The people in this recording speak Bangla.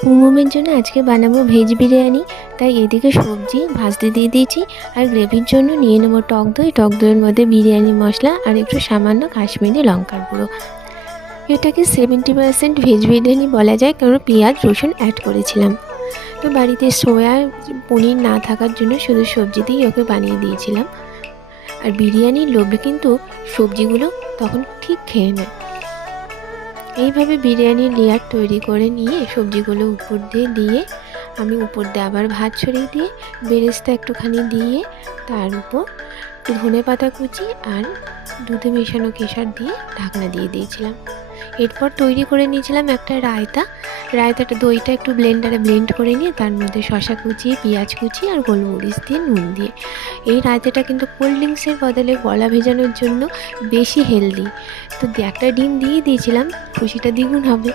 বুমুমের জন্য আজকে বানাবো ভেজ বিরিয়ানি। তাই এদিকে সবজি ভাজতে দিয়ে দিয়েছি, আর গ্রেভির জন্য নিয়ে নেবো টক দই। টক দইয়ের মধ্যে বিরিয়ানি মশলা আর একটু সামান্য কাশ্মীরি লঙ্কার গুঁড়ো। এটাকে 70% ভেজ বিরিয়ানি বলা যায়, কারণ পেঁয়াজ রসুন অ্যাড করেছিলাম। তো বাড়িতে সোয়া পনির না থাকার জন্য শুধু সবজি দিয়েই ওকে বানিয়ে দিয়েছিলাম। আর বিরিয়ানির লোভে কিন্তু সবজিগুলো তখন ঠিক খেয়ে নেয়। এইভাবে বিরিয়ানির লেয়ার তৈরি করে নিয়ে সবজিগুলো উপর দিয়ে আমি উপর দিয়ে আবার ভাত ছড়িয়ে দিয়ে বেরেস্তা একটুখানি দিয়ে তার উপর ধনেপাতা কুচি আর দুধে মেশানো কেশর দিয়ে ঢাকনা দিয়ে দিয়েছিলাম। এরপর তৈরি করে নিয়েছিলাম একটা রায়তাটা দইটা একটু ব্লেন্ডারে ব্লেন্ড করে নিয়ে তার মধ্যে শসা কুচি, পেঁয়াজ কুচি আর গোলমরিচ দিয়ে নুন দিয়ে। এই রায়তাটা কিন্তু কোল্ড ড্রিঙ্কসের বদলে গলা ভেজানোর জন্য বেশি হেলদি। তো একটা ডিম দিয়ে দিয়েছিলাম, খুশিটা দ্বিগুণ হবে।